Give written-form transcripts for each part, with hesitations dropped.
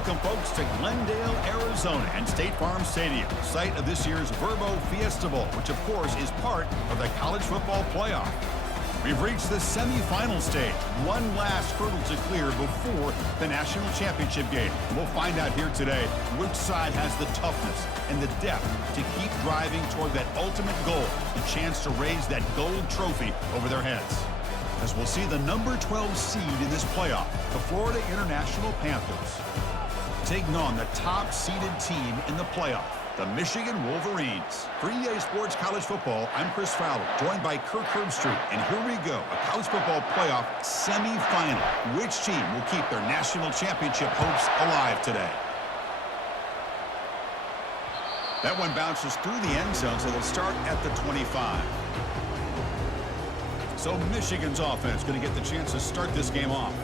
Welcome, folks, to Glendale, Arizona and State Farm Stadium, site of this year's Verbo Fiesta Bowl, which, of course, is part of the college football playoff. We've reached the semifinal stage, one last hurdle to clear before the national championship game. We'll find out here today which side has the toughness and the depth to keep driving toward that ultimate goal, the chance to raise that gold trophy over their heads. As we'll see the number 12 seed in this playoff, the Florida International Panthers, taking on the top-seeded team in the playoff, the Michigan Wolverines. For EA Sports College Football, I'm Chris Fowler, joined by Kirk Herbstreit. And here we go, a college football playoff semifinal. Which team will keep their national championship hopes alive today? That one bounces through the end zone, so they'll start at the 25. So Michigan's offense going to get the chance to start this game off.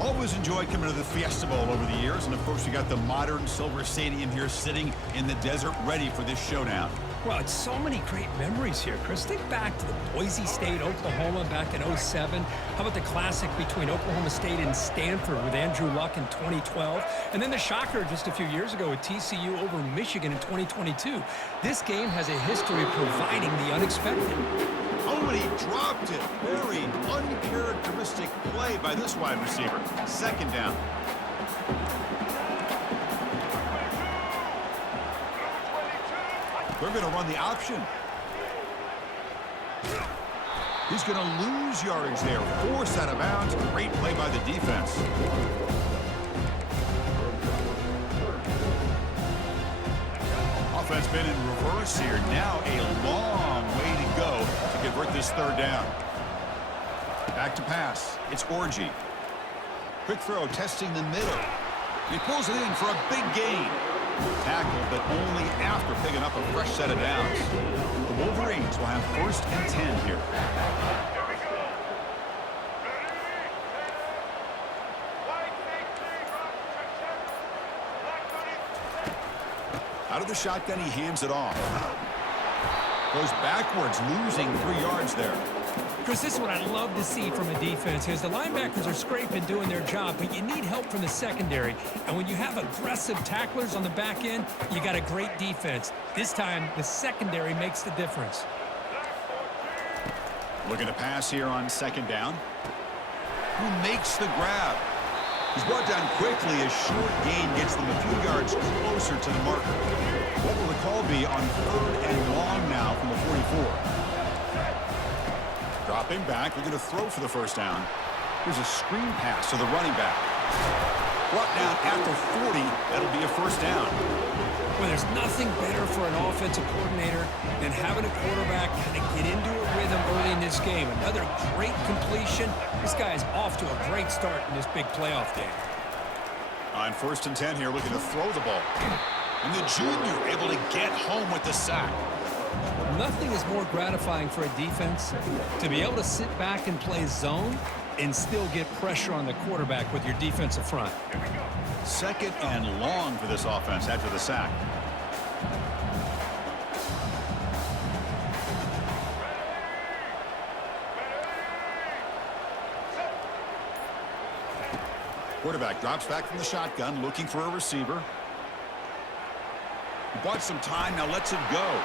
Always enjoyed coming to the Fiesta Bowl over the years, and of course you got the modern Silver Stadium here sitting in the desert ready for this showdown. Well, it's so many great memories here, Chris. Think back to the Boise State, Oklahoma back in '07. How about the classic between Oklahoma State and Stanford with Andrew Luck in 2012? And then the shocker just a few years ago with TCU over Michigan in 2022. This game has a history of providing the unexpected. Oh, and he dropped it. Very uncharacteristic play by this wide receiver. Second down. They're going to run the option. He's going to lose yardage there. Forced out of bounds. Great play by the defense. Offense been in reverse here. Now a long way to go to convert this third down. Back to pass. It's Orgy. Quick throw, testing the middle. He pulls it in for a big gain. Tackle, but only after picking up a fresh set of downs. The Wolverines will have 1st and 10 here. Out of the shotgun, he hands it off. Goes backwards, losing 3 yards there. Chris, this is what I love to see from a defense is the linebackers are scraping, doing their job, but you need help from the secondary. And when you have aggressive tacklers on the back end, you got a great defense. This time, the secondary makes the difference. Looking to pass here on 2nd down. Who makes the grab? He's brought down quickly. A short gain gets them a few yards closer to the marker. What will the call be on 3rd and long now from the 44? Dropping back, they're going to throw for the 1st down. Here's a screen pass to the running back. Brought down after 40, that'll be a 1st down. Well, there's nothing better for an offensive coordinator than having a quarterback kind of get into a rhythm early in this game. Another great completion. This guy is off to a great start in this big playoff game. On 1st and 10 here, looking to throw the ball. And the junior able to get home with the sack. Nothing is more gratifying for a defense to be able to sit back and play zone and still get pressure on the quarterback with your defensive front. 2nd and long for this offense after the sack. Quarterback drops back from the shotgun, looking for a receiver. He bought some time, now lets it go.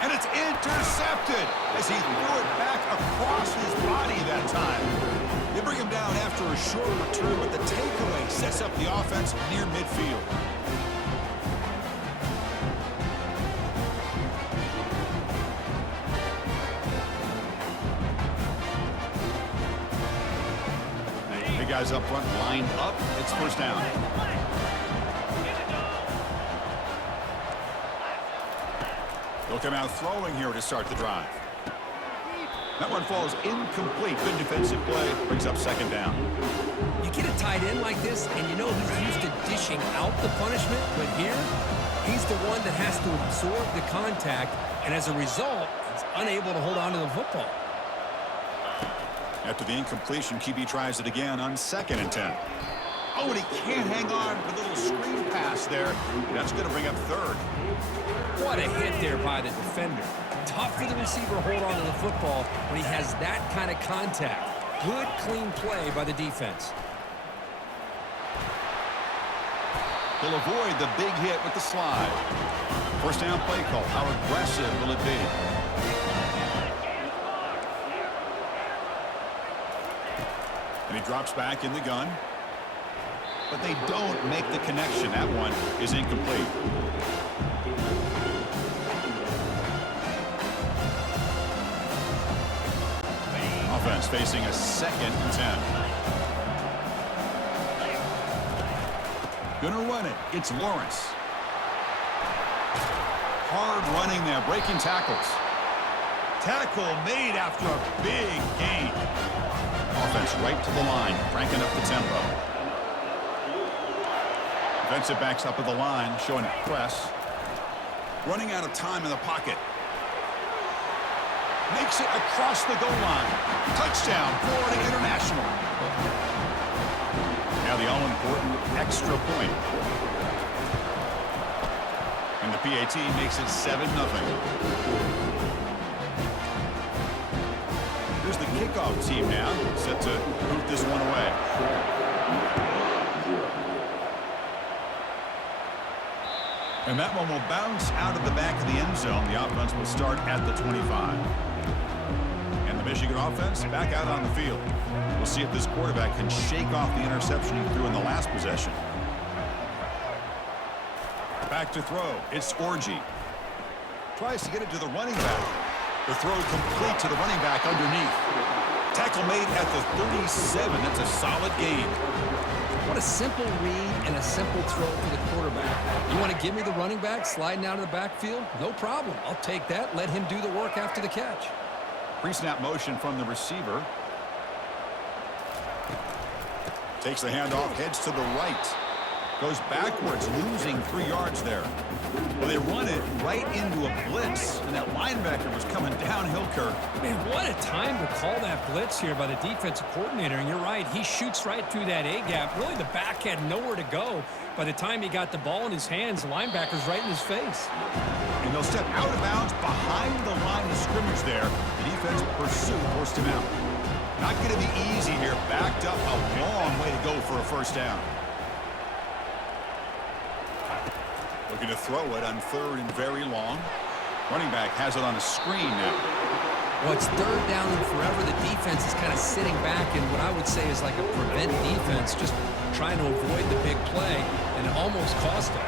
And it's intercepted as he threw it back across his body that time. They bring him down after a short return, but the takeaway sets up the offense near midfield. The guys up front lined up. It's 1st down. They'll come out throwing here to start the drive. That one falls incomplete. Good defensive play. Brings up 2nd down. You get a tight end like this, and you know he's used to dishing out the punishment, but here, he's the one that has to absorb the contact, and as a result, he's unable to hold on to the football. After the incompletion, QB tries it again on 2nd and 10. Oh, and he can't hang on. A little screen pass there. That's going to bring up 3rd. What a hit there by the defender. Tough for the receiver to hold on to the football when he has that kind of contact. Good, clean play by the defense. He'll avoid the big hit with the slide. First down play call. How aggressive will it be? And he drops back in the gun. But they don't make the connection. That one is incomplete. Offense facing a 2nd and 10. Gonna run it. It's Lawrence. Hard running there, breaking tackles. Tackle made after a big gain. Offense right to the line, cranking up the tempo. Defensive backs up at the line, showing press. Running out of time in the pocket. Makes it across the goal line. Touchdown, Florida International. Now the all-important extra point. And the PAT makes it 7-0. Here's the kickoff team now, set to boot this one away. And that one will bounce out of the back of the end zone. The offense will start at the 25. And the Michigan offense back out on the field. We'll see if this quarterback can shake off the interception he threw in the last possession. Back to throw. It's Orji. Tries to get it to the running back. The throw complete to the running back underneath. Tackle made at the 37. That's a solid gain. What a simple read and a simple throw for the quarterback. You want to give me the running back sliding out of the backfield? No problem. I'll take that. Let him do the work after the catch. Pre-snap motion from the receiver. Takes the handoff, heads to the right. Goes backwards, losing 3 yards there. Well, they run it right into a blitz, and that linebacker was coming downhill, Kirk. Man, what a time to call that blitz here by the defensive coordinator. And you're right, he shoots right through that A-gap. Really, the back had nowhere to go. By the time he got the ball in his hands, the linebacker's right in his face. And they'll step out of bounds behind the line of scrimmage there. The defense pursuit forced him out. Not going to be easy here. Backed up a long way to go for a first down. Looking to throw it on 3rd and very long. Running back has it on a screen now. Well, it's 3rd down and forever. The defense is kind of sitting back in what I would say is like a prevent defense, just trying to avoid the big play, and it almost cost him.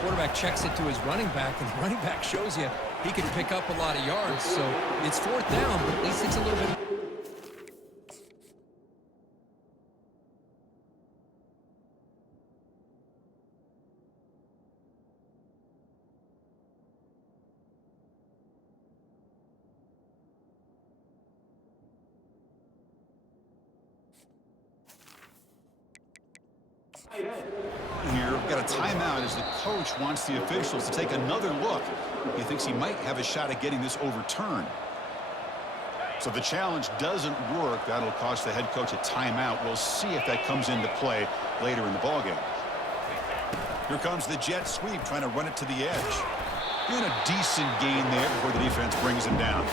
Quarterback checks it to his running back, and the running back shows you he can pick up a lot of yards. So it's 4th down, but at least it's a little bit. Here, got a timeout as the coach wants the officials to take another look. He thinks he might have a shot at getting this overturned. So if the challenge doesn't work, that'll cost the head coach a timeout. We'll see if that comes into play later in the ballgame. Here comes the jet sweep, trying to run it to the edge. Doing a decent gain there before the defense brings him down.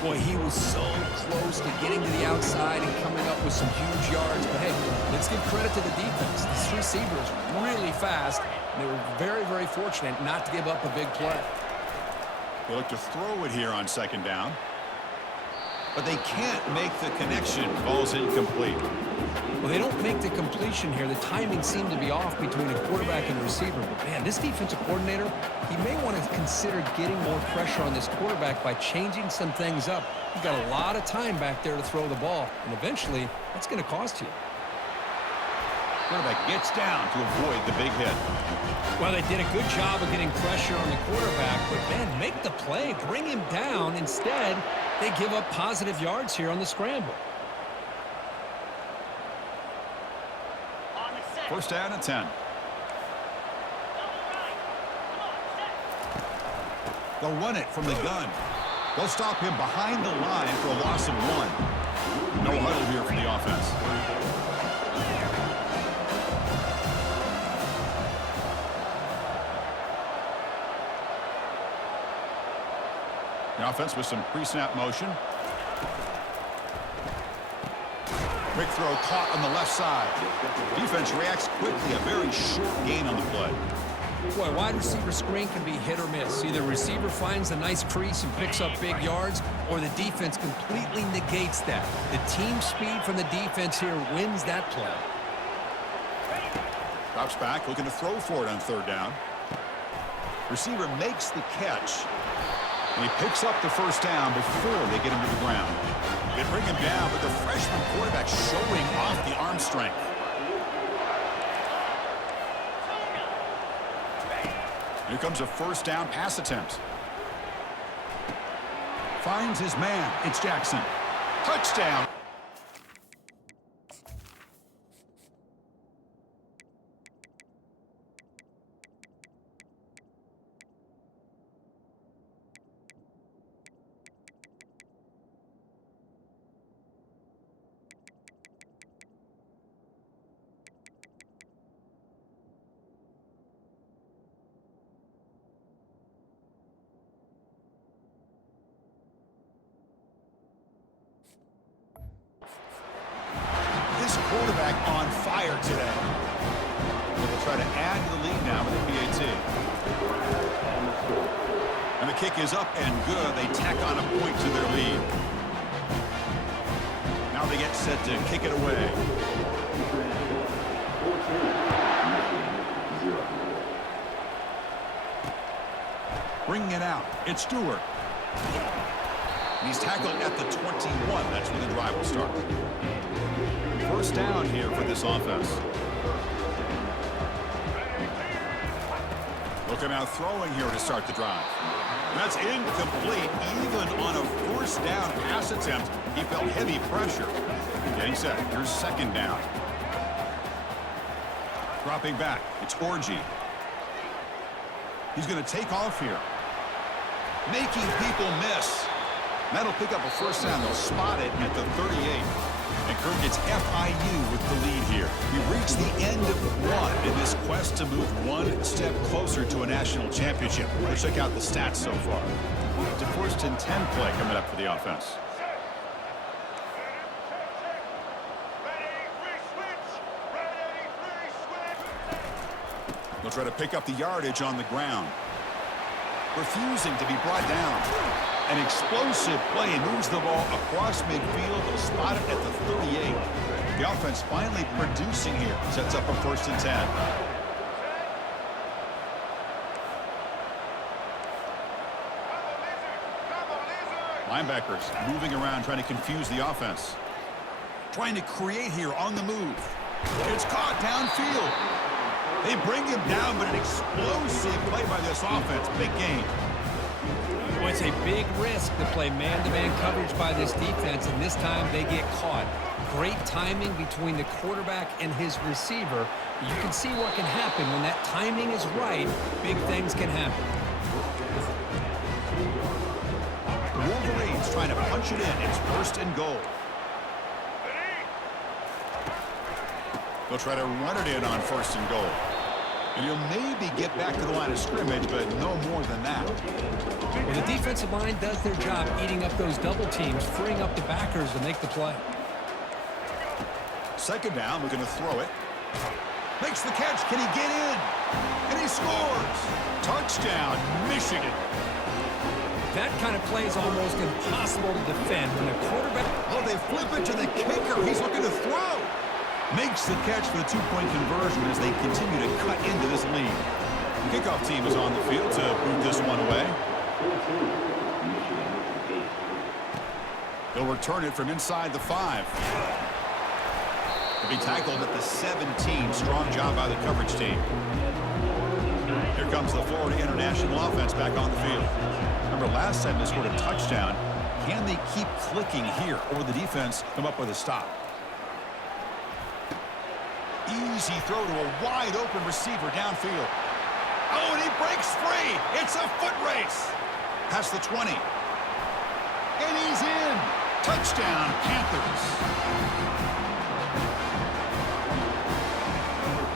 Boy, he was so close to getting to the outside and coming up with some huge yards. But hey, let's give credit to the defense. This receiver is really fast. And they were very, very fortunate not to give up a big play. They look to throw it here on 2nd down. But they can't make the connection. Ball's incomplete. Well, they don't make the completion here. The timing seemed to be off between a quarterback and a receiver. But, man, this defensive coordinator, he may want to consider getting more pressure on this quarterback by changing some things up. He's got a lot of time back there to throw the ball, and eventually that's going to cost you. Quarterback gets down to avoid the big hit. Well, they did a good job of getting pressure on the quarterback, but, man, make the play, bring him down. Instead, they give up positive yards here on the scramble. 1st down and 10. They'll run it from the gun. They'll stop him behind the line for a loss of 1. No huddle here for the offense. The offense with some pre-snap motion. Quick throw caught on the left side. Defense reacts quickly. A very short gain on the play. Boy, wide receiver screen can be hit or miss. Either receiver finds a nice crease and picks up big yards, or the defense completely negates that. The team speed from the defense here wins that play. Drops back, looking to throw for it on third down. Receiver makes the catch. And he picks up the first down before they get him to the ground. They bring him down, but the freshman quarterback showing off the arm strength. Here comes a first down pass attempt. Finds his man. It's Jackson. Touchdown. Quarterback on fire today. They'll try to add to the lead now with the PAT. And the kick is up and good. They tack on a point to their lead. Now they get set to kick it away. Bringing it out. It's Stewart. And he's tackled at the 21. That's where the drive will start. First down here for this offense. Looking out throwing here to start the drive. That's incomplete. Even on a first down pass attempt, he felt heavy pressure. Getting set. Here's second down. Dropping back. It's Orgy. He's going to take off here. Making people miss. That'll pick up a first down. They'll spot it at the 38. And Kirk gets FIU with the lead here. We've reached the end of one in this quest to move one step closer to a national championship. Let's check out the stats so far. It's a first and 10 play coming up for the offense. They'll try to pick up the yardage on the ground. Refusing to be brought down. An explosive play moves the ball across midfield. They'll spot it at the 38. The offense finally producing here. Sets up a first and 10. Linebackers moving around, trying to confuse the offense. Trying to create here on the move. It's caught downfield. They bring him down, but an explosive play by this offense. Big game. Well, it's a big risk to play man-to-man coverage by this defense, and this time they get caught. Great timing between the quarterback and his receiver. You can see what can happen when that timing is right. Big things can happen. The Wolverines trying to punch it in. It's first and goal. They'll try to run it in on first and goal. And he'll maybe get back to the line of scrimmage, but no more than that. Well, the defensive line does their job eating up those double teams, freeing up the backers to make the play. Second down, we're going to throw it. Makes the catch. Can he get in? And he scores. Touchdown, Michigan. That kind of play is almost impossible to defend when the quarterback... Oh, they flip it to the kicker. He's looking to throw. Makes the catch for the two-point conversion as they continue to cut into this lead. The kickoff team is on the field to boot this one away. They'll return it from inside the 5. They'll be tackled at the 17. Strong job by the coverage team. Here comes the Florida International offense back on the field. Remember, last time they scored a touchdown. Can they keep clicking here, or will the defense come up with a stop? Easy throw to a wide-open receiver downfield. Oh, and he breaks free. It's a foot race. Past the 20. And he's in. Touchdown, Panthers.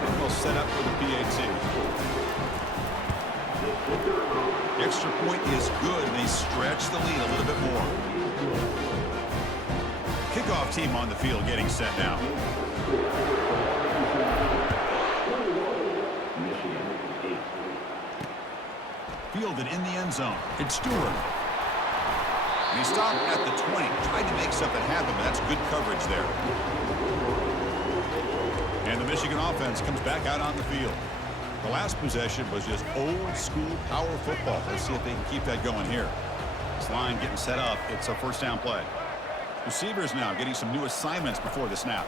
And we'll set up for the PAT. The extra point is good, and they stretch the lead a little bit more. Kickoff kickoff team on the field getting set now. Fielded in the end zone. It's Stewart. And he stopped at the 20. Tried to make something happen, but that's good coverage there. And the Michigan offense comes back out on the field. The last possession was just old-school power football. Let's see if they can keep that going here. This line getting set up. It's a first down play. Receivers now getting some new assignments before the snap.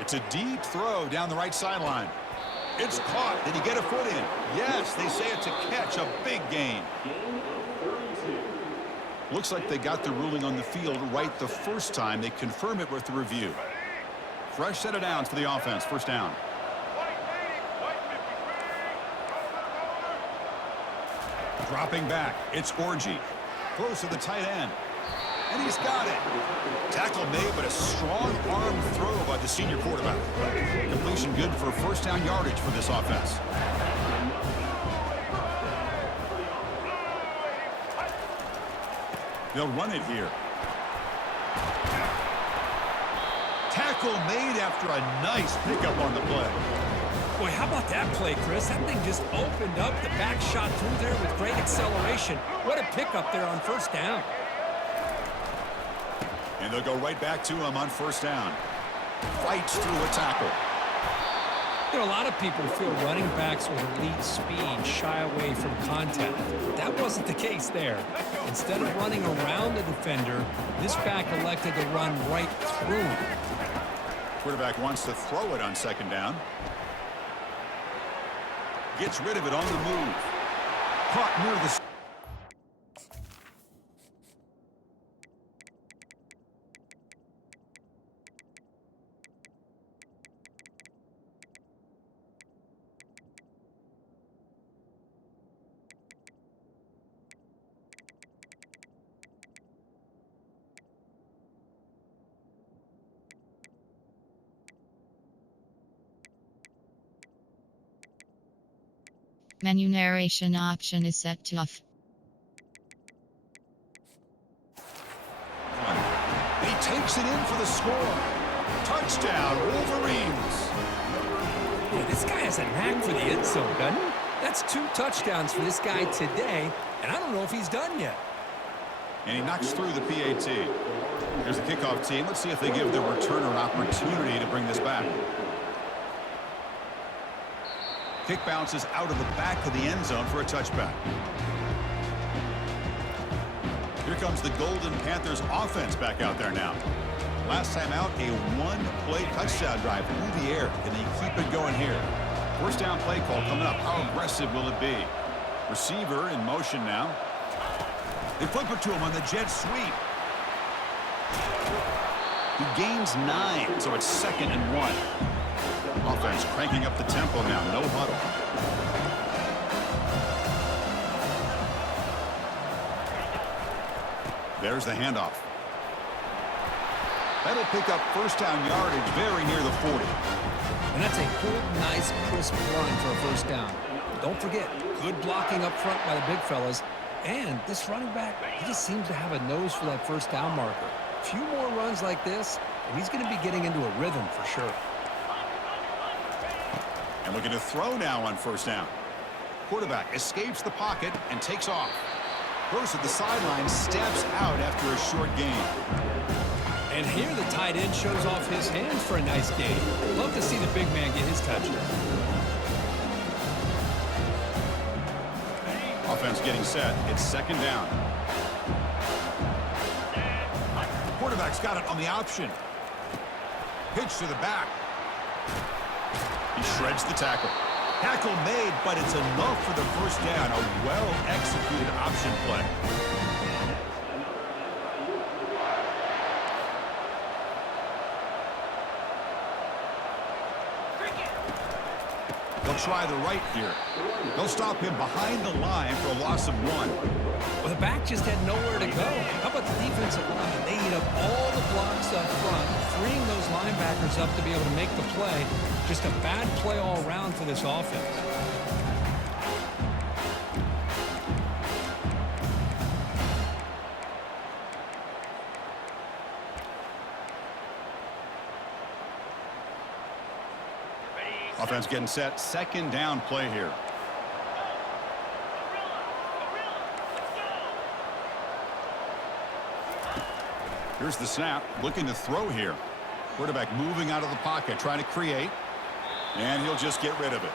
It's a deep throw down the right sideline. It's caught. Did he get a foot in? Yes, they say it's a catch, a big gain. Looks like they got the ruling on the field right the first time. They confirm it with the review. Fresh set of downs for the offense. First down. Dropping back. It's Orji. Close to the tight end. And he's got it. Tackle made, but a strong arm throw by the senior quarterback. Completion good for first down yardage for this offense. They'll run it here. Tackle made after a nice pickup on the play. Boy, how about that play, Chris? That thing just opened up. The back shot through there with great acceleration. What a pickup there on first down. And they'll go right back to him on first down. Fights through a tackle. You know, a lot of people feel running backs with elite speed shy away from contact. That wasn't the case there. Instead of running around the defender, this back elected to run right through him. Quarterback wants to throw it on second down. Gets rid of it on the move. Caught near the... Menu narration option is set to off. He takes it in for the score. Touchdown, Wolverines. Yeah, this guy has a knack for the end zone, doesn't he? That's 2 touchdowns for this guy today, and I don't know if he's done yet. And he knocks through the PAT. Here's the kickoff team. Let's see if they give the returner an opportunity to bring this back. Kick bounces out of the back of the end zone for a touchback. Here comes the Golden Panthers offense back out there now. Last time out, a one-play touchdown drive through the air. Can they keep it going here? First down play call coming up. How aggressive will it be? Receiver in motion now. They flip it to him on the jet sweep. He gains 9, so it's 2nd and 1. Offense cranking up the tempo now. No huddle. There's the handoff. That'll pick up first down yardage very near the 40. And that's a good, nice, crisp run for a first down. Don't forget, good blocking up front by the big fellas. And this running back, he just seems to have a nose for that first down marker. A few more runs like this, and he's going to be getting into a rhythm for sure. And looking to throw now on first down. Quarterback escapes the pocket and takes off. Goes to the sideline, steps out after a short gain. And here the tight end shows off his hands for a nice gain. Love to see the big man get his touchdown. Offense getting set. It's 2nd down. Quarterback's got it on the option. Pitch to the back. He shreds the tackle. Tackle made, but it's enough for the first down. A well-executed option play. They'll try the right here. They'll stop him behind the line for a loss of 1. Well, the back just had nowhere to go. How about the defensive line? They eat up all the blocks up front, freeing those linebackers up to be able to make the play. Just a bad play all around for this offense. Offense getting set. Second down play here. Here's the snap. Looking to throw here. Quarterback moving out of the pocket, trying to create. And he'll just get rid of it.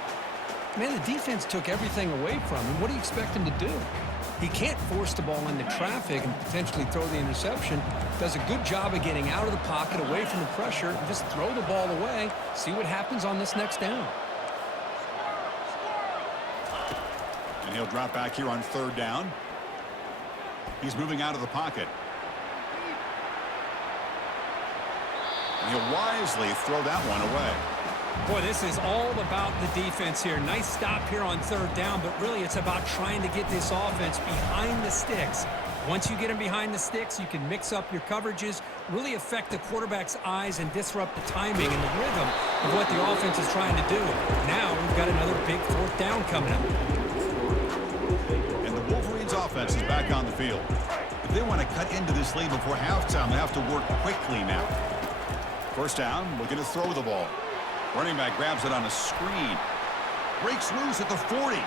Man, the defense took everything away from him. What do you expect him to do? He can't force the ball into traffic and potentially throw the interception. Does a good job of getting out of the pocket, away from the pressure, and just throw the ball away. See what happens on this next down. And he'll drop back here on third down. He's moving out of the pocket. And he'll wisely throw that one away. Boy, this is all about the defense here. Nice stop here on third down, but really it's about trying to get this offense behind the sticks. Once you get them behind the sticks, you can mix up your coverages, really affect the quarterback's eyes and disrupt the timing and the rhythm of what the offense is trying to do. Now we've got another big fourth down coming up. And the Wolverines offense is back on the field. If they want to cut into this lead before halftime, they have to work quickly now. First down, looking to throw the ball. Running back grabs it on a screen. Breaks loose at the 40.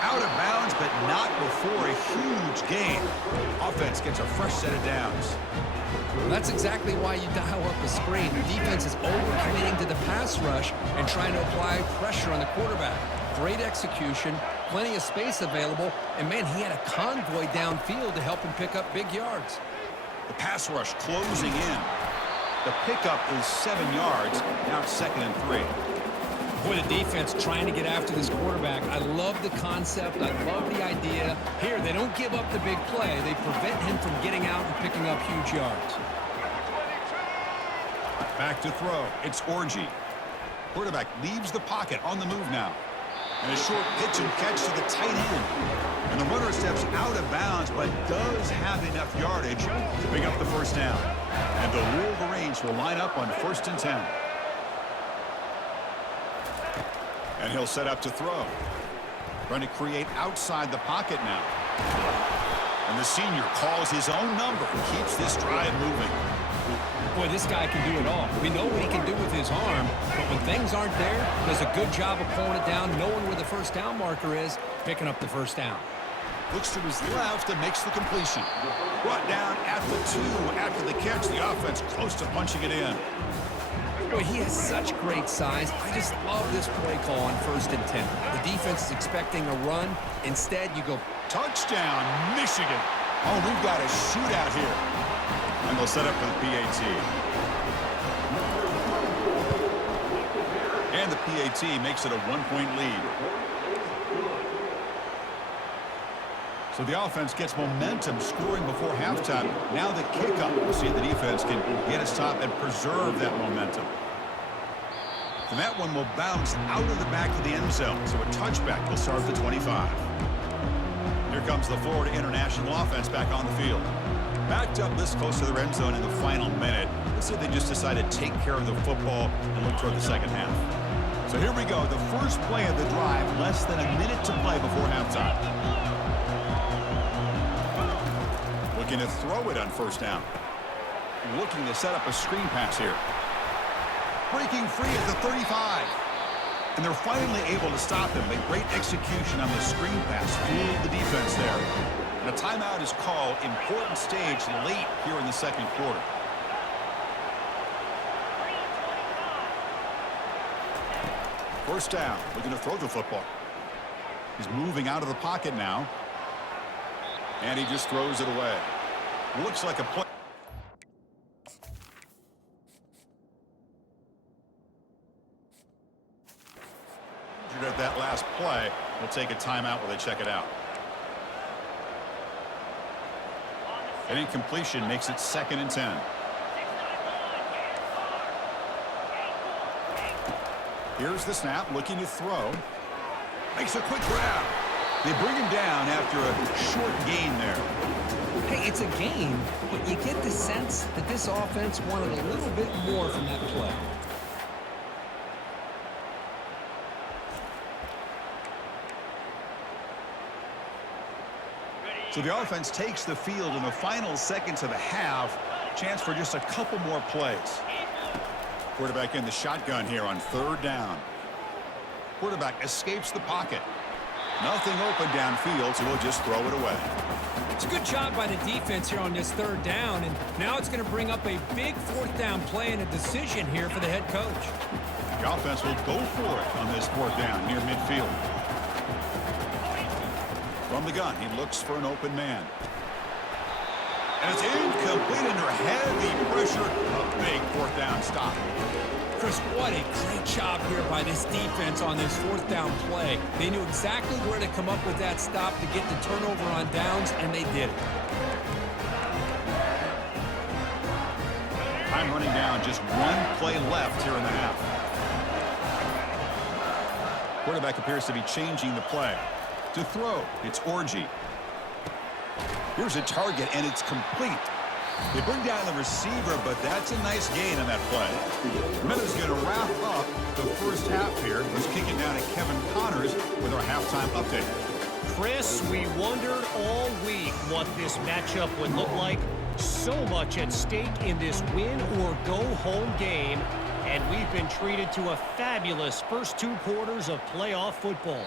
Out of bounds, but not before a huge gain. Offense gets a fresh set of downs. Well, that's exactly why you dial up a screen. The defense is overcommitting to the pass rush and trying to apply pressure on the quarterback. Great execution, plenty of space available, and man, he had a convoy downfield to help him pick up big yards. The pass rush closing in. The pickup is 7 yards. Now it's 2nd and 3. Boy, the defense trying to get after this quarterback. I love the concept. I love the idea. Here, they don't give up the big play. They prevent him from getting out and picking up huge yards. Back to throw. It's Orgy. Quarterback leaves the pocket on the move now. And a short pitch and catch to the tight end. And the runner steps out of bounds, but does have enough yardage to pick up the first down. And the Wolverines will line up on 1st and 10. And he'll set up to throw. Trying to create outside the pocket now. And the senior calls his own number and keeps this drive moving. Boy, this guy can do it all. We know what he can do with his arm, but when things aren't there, does a good job of pulling it down, knowing where the first down marker is, picking up the first down. Looks to his left and makes the completion. Brought down at the 2 after the catch. The offense close to punching it in. Boy, he has such great size. I just love this play call on 1st and 10. The defense is expecting a run. Instead, you go touchdown, Michigan. Oh, we've got a shootout here. And they'll set up for the PAT. And the PAT makes it a 1-point lead. So the offense gets momentum scoring before halftime. Now the kickoff. We'll see if the defense can get its top and preserve that momentum. And that one will bounce out of the back of the end zone. So a touchback will start at the 25. Here comes the Florida International offense back on the field. Backed up this close to the end zone in the final minute. Let's say they just decide to take care of the football and look toward the second half. So here we go. The first play of the drive. Less than a minute to play before halftime. Looking to throw it on first down. Looking to set up a screen pass here. Breaking free at the 35. And they're finally able to stop him. A great execution on the screen pass. Fooled the defense there. And a timeout is called. Important stage late here in the second quarter. First down. Looking to throw the football. He's moving out of the pocket now. And he just throws it away. Looks like a play. At that last play, we'll take a timeout while they check it out. An incompletion makes it 2nd and 10. Here's the snap, looking to throw. Makes a quick grab. They bring him down after a short gain there. Hey, it's a game, but you get the sense that this offense wanted a little bit more from that play. So the offense takes the field in the final seconds of the half. Chance for just a couple more plays. Quarterback in the shotgun here on 3rd down. Quarterback escapes the pocket. Nothing open downfield, so we'll just throw it away. It's a good job by the defense here on this 3rd down, and now it's going to bring up a big 4th down play and a decision here for the head coach. The offense will go for it on this 4th down near midfield. From the gun, he looks for an open man. And it's incomplete under heavy pressure. A big 4th down stop. Chris, what a great job here by this defense on this 4th down play. They knew exactly where to come up with that stop to get the turnover on downs, and they did it. Time running down, just 1 play left here in the half. Quarterback appears to be changing the play. To throw, it's Orji. Here's a target, and it's complete. They bring down the receiver, but that's a nice gain on that play. Miller's going to wrap up the first half here. Let's kick it down to Kevin Connors with our halftime update. Chris, we wondered all week what this matchup would look like. So much at stake in this win-or-go-home game, and we've been treated to a fabulous first 2 quarters of playoff football.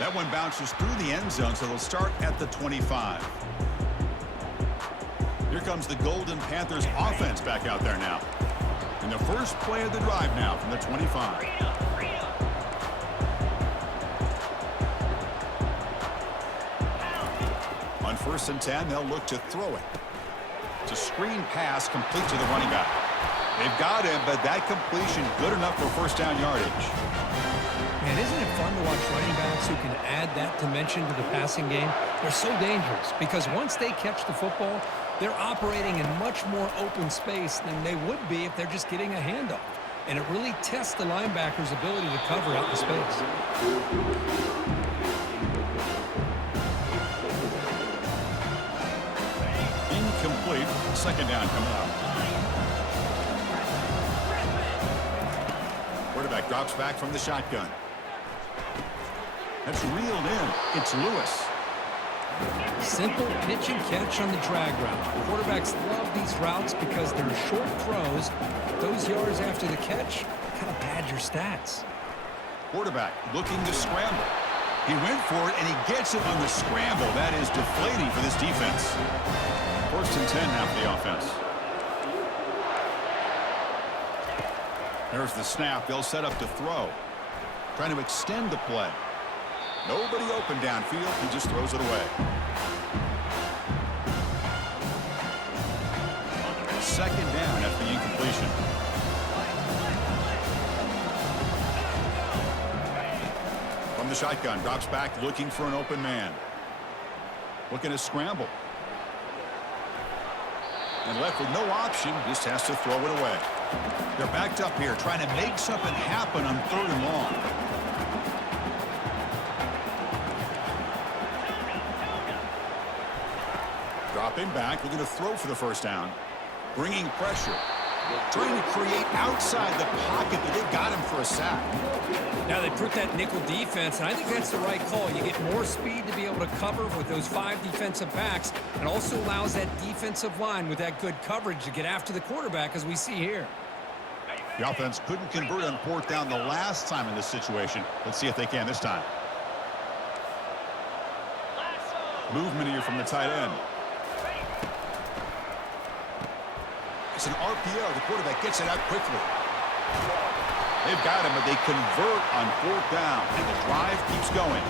That one bounces through the end zone, so it'll start at the 25. Here comes the Golden Panthers offense back out there now. And the first play of the drive now from the 25. On 1st and 10, they'll look to throw it. It's a screen pass complete to the running back. They've got him, but that completion good enough for 1st down yardage. Man, isn't it fun to watch running backs who can add that dimension to the passing game? They're so dangerous because once they catch the football, they're operating in much more open space than they would be if they're just getting a handoff. And it really tests the linebacker's ability to cover out the space. Incomplete. 2nd down coming up. Quarterback drops back from the shotgun. That's reeled in. It's Lewis. Simple pitch and catch on the drag route. Quarterbacks love these routes because they're short throws. Those yards after the catch kind of pad your stats. Quarterback looking to scramble. He went for it, and he gets it on the scramble. That is deflating for this defense. 1st and 10 now for the offense. There's the snap. They'll set up to throw. Trying to extend the play. Nobody open downfield. He just throws it away. 2nd down after the incompletion. From the shotgun, drops back looking for an open man. Looking to scramble. And left with no option, just has to throw it away. They're backed up here, trying to make something happen on 3rd and long. Dropping back, looking to throw for the 1st down. Bringing pressure. Trying to create outside the pocket, but they've got him for a sack. Now they put that nickel defense, and I think that's the right call. You get more speed to be able to cover with those 5 defensive backs, and also allows that defensive line with that good coverage to get after the quarterback, as we see here. The offense couldn't convert on 4th down the last time in this situation. Let's see if they can this time. Movement here from the tight end. It's an RPO. The quarterback gets it out quickly. They've got him, but they convert on 4th down, and the drive keeps going.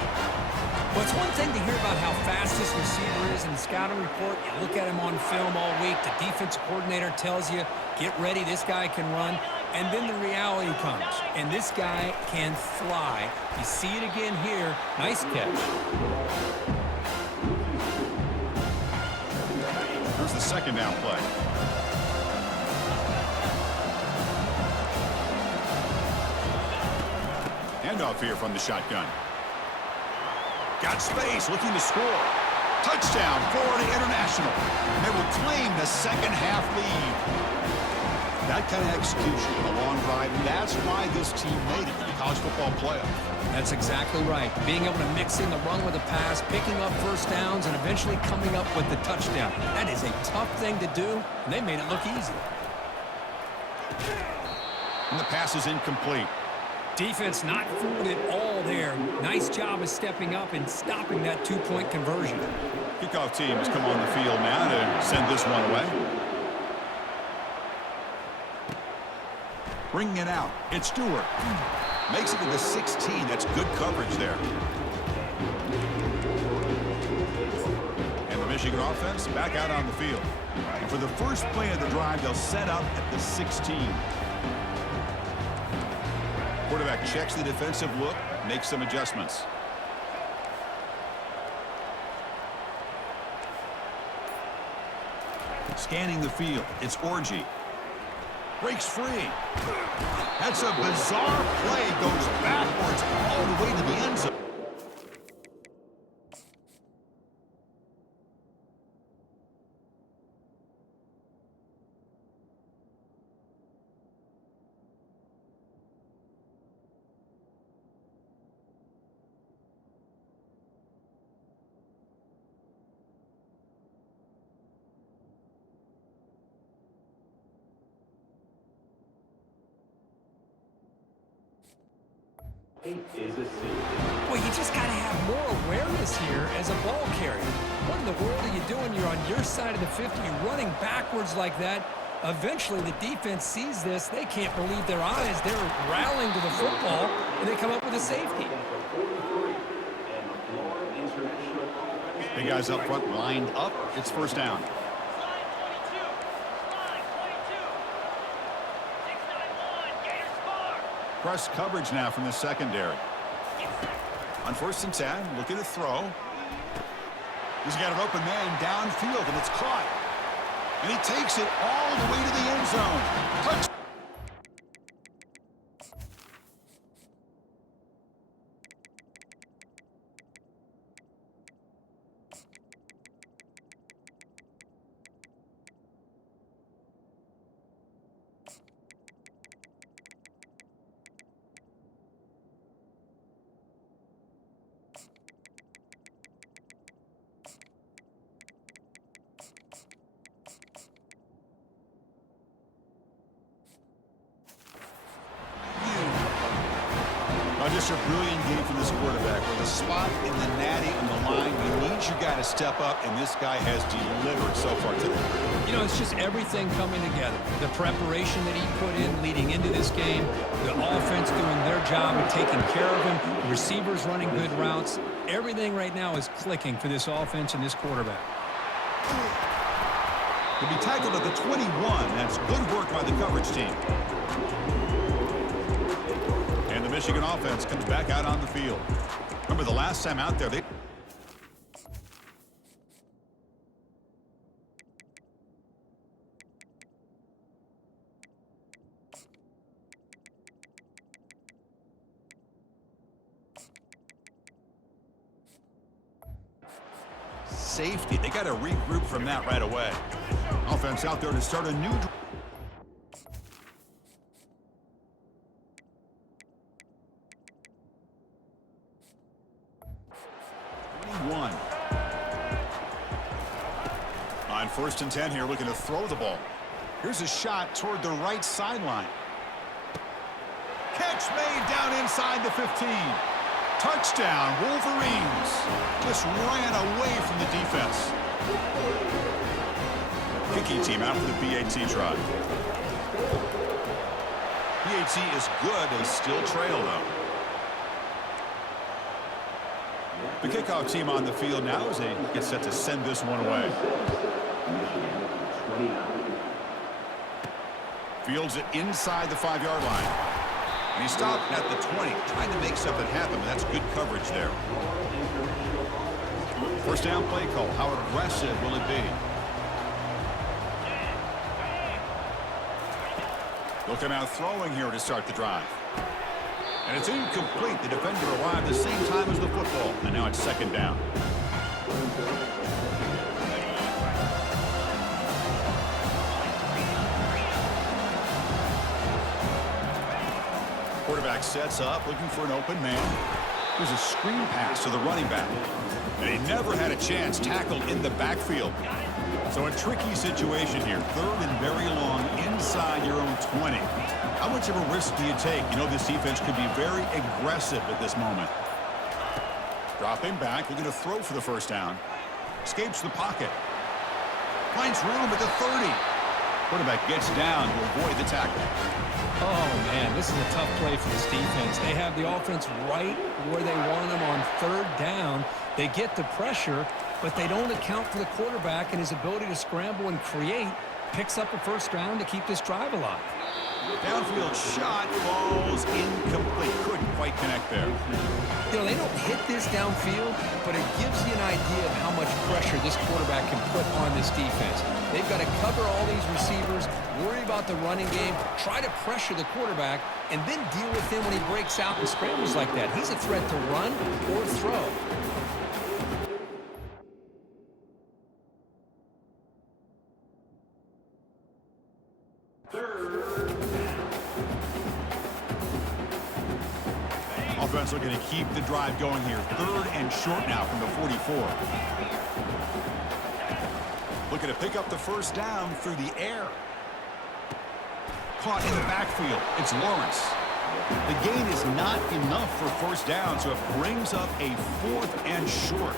Well, it's one thing to hear about how fast this receiver is in the scouting report. You look at him on film all week. The defensive coordinator tells you, get ready, this guy can run. And then the reality comes, and this guy can fly. You see it again here. Nice catch. Here's the 2nd down play. Handoff here from the shotgun. Got space, looking to score. Touchdown, Florida International. They will claim the 2nd half lead. That kind of execution on a long drive, that's why this team made it to the college football playoff. That's exactly right. Being able to mix in the run with a pass, picking up 1st downs, and eventually coming up with the touchdown. That is a tough thing to do, and they made it look easy. And the pass is incomplete. Defense not fooled at all there. Nice job of stepping up and stopping that two-point conversion. Kickoff team has come on the field now to send this one away. Bringing it out. It's Stewart. Makes it to the 16. That's good coverage there. And the Michigan offense back out on the field. And for the first play of the drive, they'll set up at the 16. Quarterback checks the defensive look, makes some adjustments. Scanning the field, it's Orji. Breaks free. That's a bizarre play. Goes backwards all the way to the end zone. Well, you just got to have more awareness here as a ball carrier. What in the world are you doing? You're on your side of the 50. You're running backwards like that. Eventually, the defense sees this. They can't believe their eyes. They're rallying to the football, and they come up with a safety. Big guys up front lined up. It's first down. Press coverage now from the secondary. On 1st and 10, looking to throw. He's got an open man downfield, and it's caught. And he takes it all the way to the end zone. Touchdown. Just a brilliant game from this quarterback. With a spot in the natty on the line, we need you guys to step up, and this guy has delivered so far today. You know, it's just everything coming together. The preparation that he put in leading into this game, the offense doing their job of taking care of him, the receivers running good routes. Everything right now is clicking for this offense and this quarterback. He'll be tackled at the 21. That's good work by the coverage team. And the Michigan offense comes back out on the field. Remember the last time out there, they... Safety. They got to regroup from that right away. Offense out there to start a new... On 1st and 10 here, looking to throw the ball. Here's a shot toward the right sideline. Catch made down inside the 15. Touchdown, Wolverines. Just ran away from the defense. Kicking team out for the BAT try. BAT is good. They still trail, though. The kickoff team on the field now as they get set to send this one away. Fields it inside the 5-yard line. And he stopped at the 20, trying to make something happen, but that's good coverage there. First down play call. How aggressive will it be? They'll come out throwing here to start the drive. And it's incomplete. The defender arrived the same time as the football. And now it's second down. Quarterback sets up, looking for an open man. There's a screen pass to the running back. And he never had a chance tackled in the backfield. So a tricky situation here. Third and very long inside your own 20. How much of a risk do you take? You know this defense could be very aggressive at this moment. Dropping back, looking to throw for the first down. Escapes the pocket. Finds room at the 30. Quarterback gets down to avoid the tackle. Oh, man, this is a tough play for this defense. They have the offense right where they want them on third down. They get the pressure, but they don't account for the quarterback and his ability to scramble and create. Picks up a first down to keep this drive alive. Downfield shot falls incomplete. Couldn't quite connect there. You know, they don't hit this downfield, but it gives you an idea of how much pressure this quarterback can put on this defense. They've got to cover all these receivers, worry about the running game, try to pressure the quarterback, and then deal with him when he breaks out and scrambles like that. He's a threat to run or throw. Offense looking to keep the drive going here. Third and short now from the 44. Looking to pick up the first down through the air. Caught in the backfield. It's Lawrence. The gain is not enough for first down, so it brings up a fourth and short.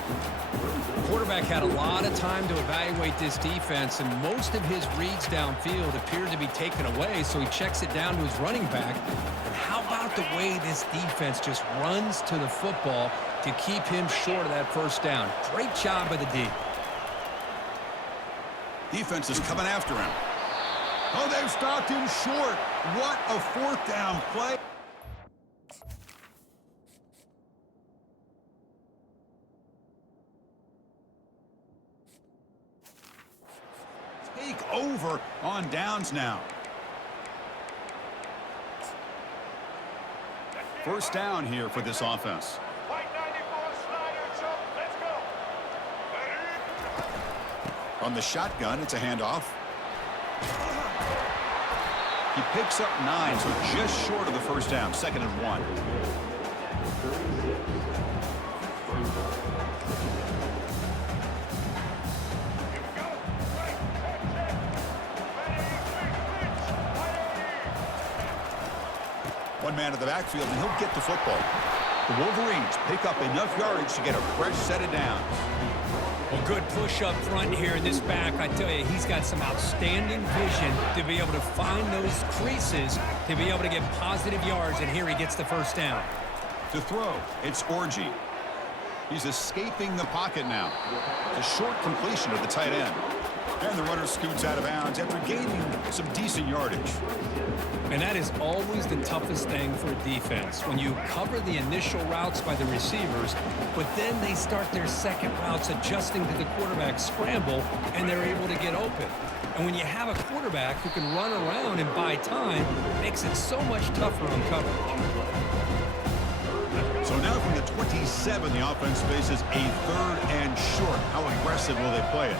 The quarterback had a lot of time to evaluate this defense, and most of his reads downfield appeared to be taken away, so he checks it down to his running back. And how about the way this defense just runs to the football to keep him short of that first down? Great job by the D. Defense is coming after him. Oh, they've stopped him short. What a fourth down play. Take over on downs now. First down here for this offense. On the shotgun, it's a handoff. He picks up 9, so just short of the first down. 2nd and 1. One man in the backfield, and he'll get the football. The Wolverines pick up enough yardage to get a fresh set of downs. Well, good push up front here in this back. I tell you, he's got some outstanding vision to be able to find those creases, to be able to get positive yards, and here he gets the first down. To throw, it's Orgy. He's escaping the pocket now. It's a short completion of the tight end. And the runner scoots out of bounds after gaining some decent yardage. And that is always the toughest thing for a defense, when you cover the initial routes by the receivers, but then they start their second routes adjusting to the quarterback's scramble, and they're able to get open. And when you have a quarterback who can run around and buy time, it makes it so much tougher on coverage. So now from the 27, the offense faces a 3rd and short. How aggressive will they play it?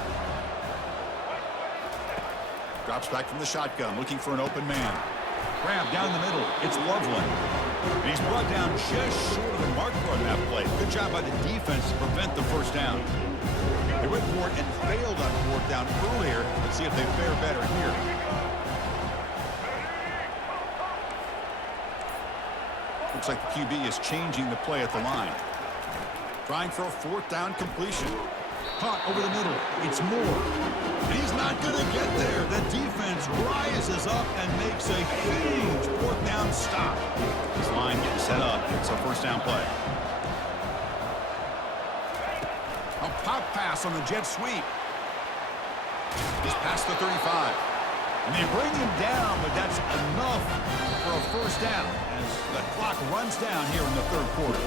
Drops back from the shotgun, looking for an open man. Grab down the middle. It's Loveland. And he's brought down just short of the marker on that play. Good job by the defense to prevent the first down. They went for it and failed on 4th down earlier. Let's see if they fare better here. Looks like the QB is changing the play at the line. Trying for a 4th down completion. Caught over the middle. It's Moore. And he's not going to get there. The defense rises up and makes a huge 4th down stop. This line gets set up. It's a first down play. A pop pass on the jet sweep. He's past the 35. And they bring him down, but that's enough for a first down as the clock runs down here in the 3rd quarter.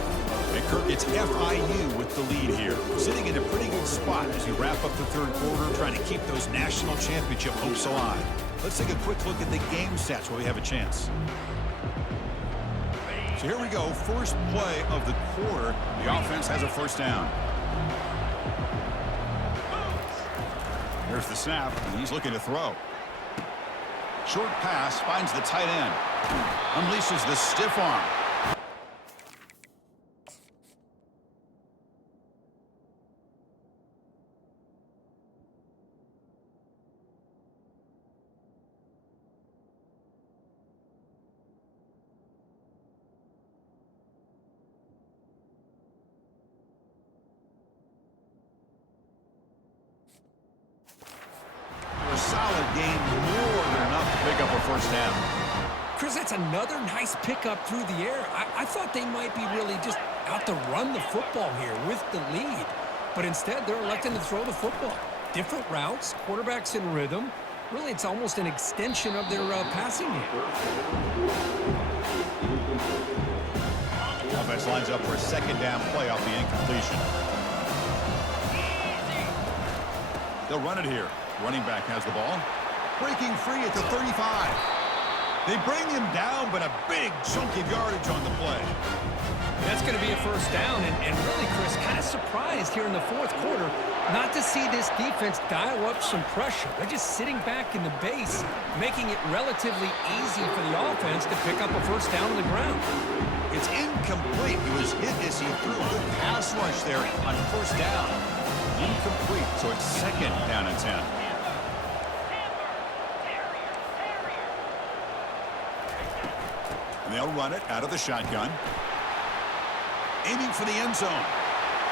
And Kirk, it's FIU with the lead here, sitting in a pretty good spot as you wrap up the 3rd quarter, trying to keep those national championship hopes alive. Let's take a quick look at the game stats while we have a chance. So here we go, first play of the quarter. The offense has a first down. There's the snap, and he's looking to throw. Short pass finds the tight end. Unleashes the stiff arm. gain more than enough to pick up a first down. Chris, that's another nice pickup through the air. I thought they might be really just out to run the football here with the lead. But instead, they're electing to throw the football. Different routes, quarterbacks in rhythm. Really, it's almost an extension of their passing game. Offense lines up for a second down play off the incompletion. They'll run it here. Running back has the ball. Breaking free at the 35. They bring him down, but a big chunk of yardage on the play. That's going to be a first down, and really, Chris, kind of surprised here in the fourth quarter not to see this defense dial up some pressure. They're just sitting back in the base, making it relatively easy for the offense to pick up a first down on the ground. It's incomplete. He was hit as he threw a good pass rush there on first down. Incomplete, so it's second down and 10. And they'll run it out of the shotgun. Aiming for the end zone.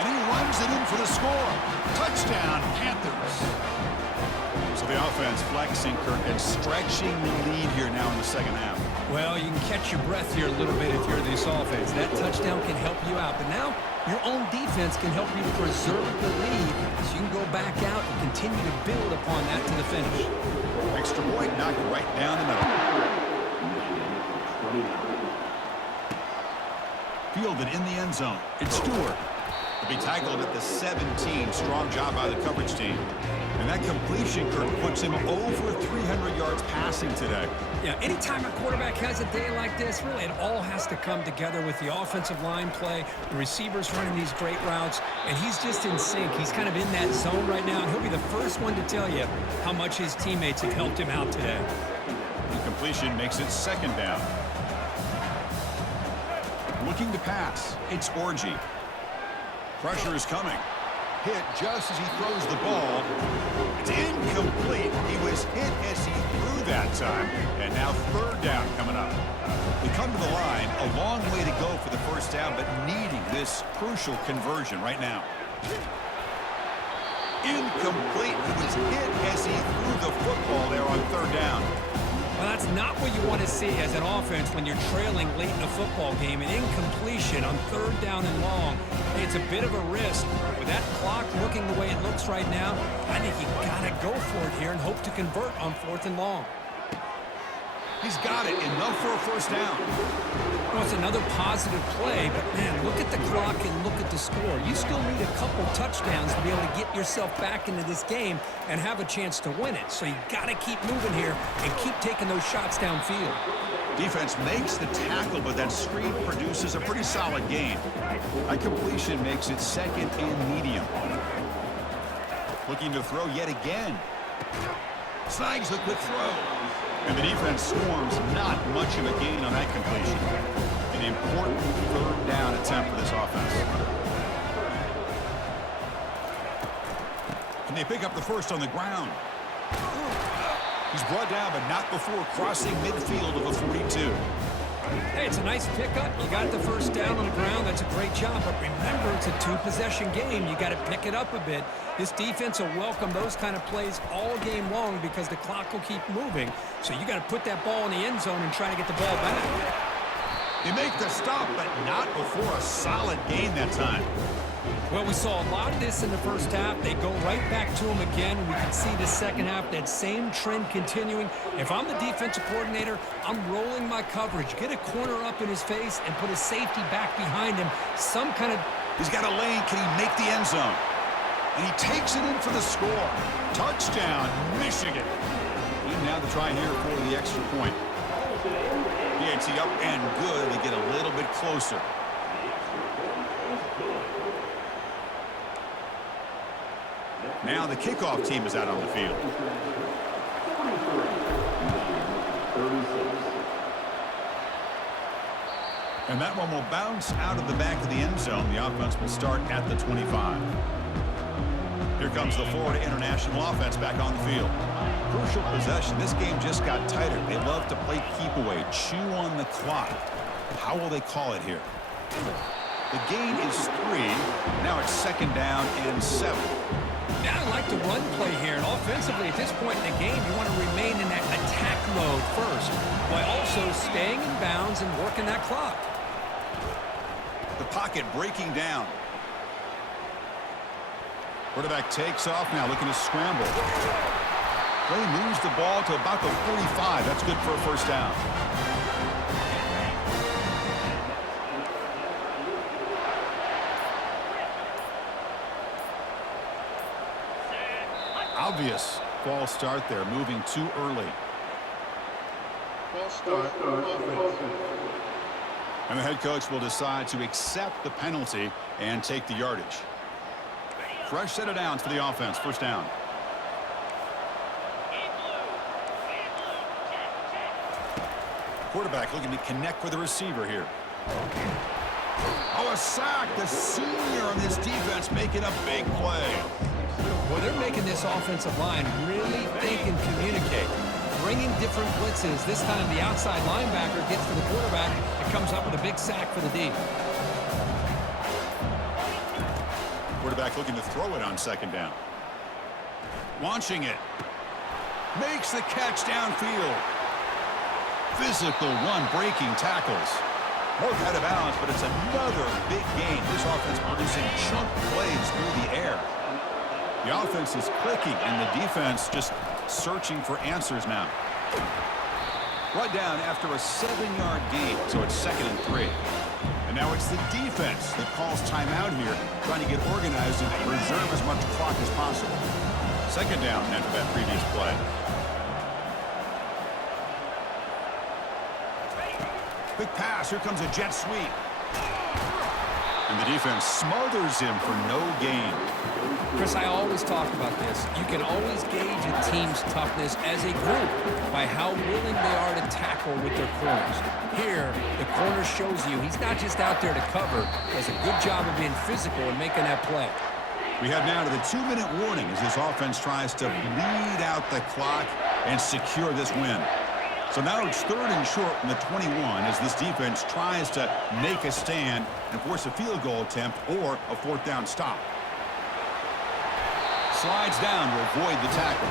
And he runs it in for the score. Touchdown, Panthers. So the offense flexing, Kirk, and stretching the lead here now in the second half. Well, you can catch your breath here a little bit if you're this offense. That touchdown can help you out. But now your own defense can help you preserve the lead so you can go back out and continue to build upon that to the finish. Extra point knocked right down the middle. Fielded in the end zone. It's Stewart. He'll be tackled at the 17. Strong job by the coverage team. And that completion, Kirk, puts him over 300 yards passing today. Yeah, anytime a quarterback has a day like this, really it all has to come together with the offensive line play, the receivers running these great routes, and he's just in sync. He's kind of in that zone right now, and he'll be the first one to tell you how much his teammates have helped him out today. The completion makes it second down. Looking to pass. It's Orgy. Pressure is coming. Hit just as he throws the ball. It's incomplete. He was hit as he threw that time. And now third down coming up. They come to the line. A long way to go for the first down, but needing this crucial conversion right now. Incomplete. He was hit as he threw the football there on third down. Well, that's not what you want to see as an offense when you're trailing late in a football game. An incompletion on third down and long. It's a bit of a risk. With that clock looking the way it looks right now, I think you got to go for it here and hope to convert on fourth and long. He's got it. Enough for a first down. Well, it's another positive play, but, man, look at the clock and look at the score. You still need a couple touchdowns to be able to get yourself back into this game and have a chance to win it. So you got to keep moving here and keep taking those shots downfield. Defense makes the tackle, but that screen produces a pretty solid gain. A completion makes it second and medium. Looking to throw yet again. Snags the quick throw. And the defense swarms, not much of a gain on that completion. An important third down attempt for this offense. And they pick up the first on the ground. He's brought down, but not before crossing midfield of the 42. Hey, it's a nice pickup. You got the first down on the ground. That's a great job. But remember, it's a two-possession game. You got to pick it up a bit. This defense will welcome those kind of plays all game long because the clock will keep moving. So you got to put that ball in the end zone and try to get the ball back. They make the stop, but not before a solid gain that time. Well, we saw a lot of this in the first half. They go right back to him again. We can see the second half, that same trend continuing. If I'm the defensive coordinator, I'm rolling my coverage. Get a corner up in his face and put a safety back behind him. Some kind of... He's got a lane. Can he make the end zone? And he takes it in for the score. Touchdown, Michigan. And now the try here for the extra point. PAT up and good. They get a little bit closer. Now the kickoff team is out on the field. And that one will bounce out of the back of the end zone. The offense will start at the 25. Here comes the Florida International offense back on the field. Crucial possession. This game just got tighter. They love to play keep away, chew on the clock. How will they call it here? The gain is 3. Now it's second down and 7. Yeah, I like the run play here. And offensively, Defensively, at this point in the game, you want to remain in that attack mode first, while also staying in bounds and working that clock. The pocket breaking down. Quarterback takes off now, looking to scramble. Play moves the ball to about the 45. That's good for a first down. Obvious false start there, moving too early. False start, offense. And the head coach will decide to accept the penalty and take the yardage. Fresh set of downs for the offense. First down. Quarterback looking to connect with the receiver here. Oh, a sack. The senior on this defense making a big play. Well, they're making this offensive line really think and communicate. Bringing different blitzes. This time the outside linebacker gets to the quarterback and comes up with a big sack for the D. Quarterback looking to throw it on second down. Launching it. Makes the catch downfield. Physical run, breaking tackles. Both out of bounds, but it's another big gain. This offense producing chunk plays through the air. The offense is clicking, and the defense just searching for answers now. Right down after a 7-yard gain, so it's 2nd and 3. And now it's the defense that calls timeout here, trying to get organized and preserve as much clock as possible. 2nd down after that previous play. Quick pass. Here comes a jet sweep. And the defense smothers him for no gain. Chris, I always talk about this. You can always gauge a team's toughness as a group by how willing they are to tackle with their corners. Here, the corner shows you he's not just out there to cover. He does a good job of being physical and making that play. We head now to the 2-minute warning as this offense tries to bleed out the clock and secure this win. So now it's 3rd and short from the 21 as this defense tries to make a stand and force a field goal attempt or a 4th down stop. Slides down to avoid the tackle.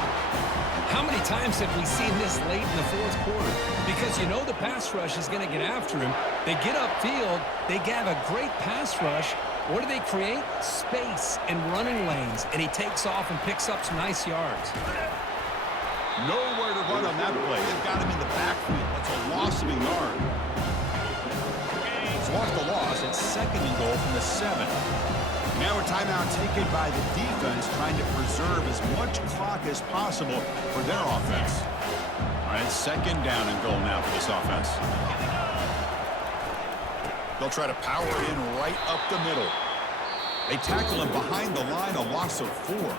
How many times have we seen this late in the 4th quarter? Because you know the pass rush is going to get after him. They get upfield. They have a great pass rush. What do they create? Space and running lanes. And he takes off and picks up some nice yards. Nowhere to run on that play. They've got him in the backfield. That's a loss of a yard. So off the loss, it's 2nd and goal from the 7. Now a timeout taken by the defense, trying to preserve as much clock as possible for their offense. All right, 2nd down and goal now for this offense. They'll try to power it in right up the middle. They tackle him behind the line, a loss of 4.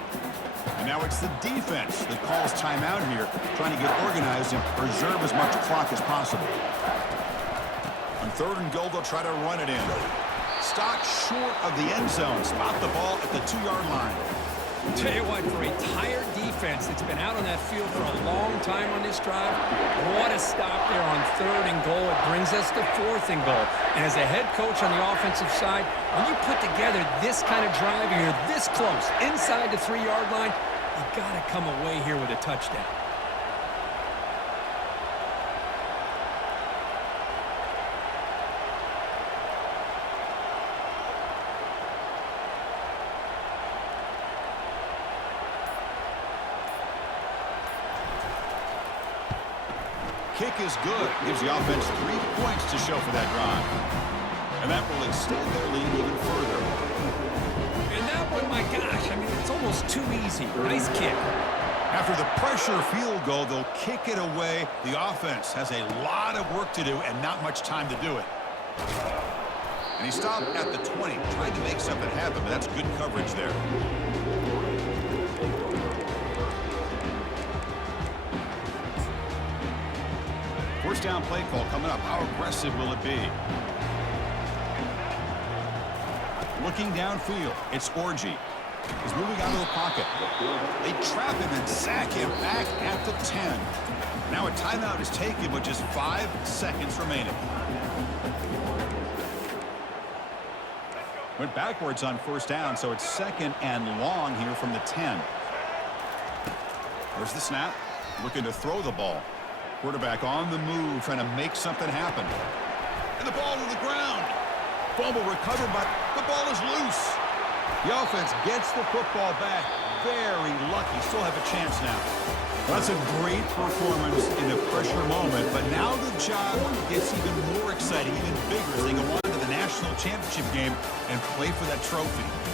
And now it's the defense that calls timeout here, trying to get organized and preserve as much clock as possible. On 3rd and goal, they'll try to run it in. Stopped short of the end zone. Spot the ball at the 2-yard line. Tell you what, for a tired defense that's been out on that field for a long time on this drive, what a stop there on 3rd and goal. It brings us to 4th and goal. And as a head coach on the offensive side, when you put together this kind of drive and you're this close inside the 3-yard line, you got to come away here with a touchdown. Kick is good. Gives the offense 3 points to show for that drive. And that will extend their lead even further. And that one, my gosh, I mean, it's almost too easy. Nice kick. After the pressure field goal, they'll kick it away. The offense has a lot of work to do and not much time to do it. And he stopped at the 20, trying to make something happen, but that's good coverage there. First down play call coming up. How aggressive will it be? Looking downfield, it's Orgy. He's moving out of the pocket. They trap him and sack him back at the 10. Now a timeout is taken with just 5 seconds remaining. Went backwards on first down, so it's 2nd and long here from the 10. There's the snap. Looking to throw the ball. Quarterback on the move, trying to make something happen. And the ball to the ground. Fumble recovered, but the ball is loose. The offense gets the football back. Very lucky. Still have a chance now. That's a great performance in a pressure moment, but now the job gets even more exciting, even bigger as they go on to the national championship game and play for that trophy.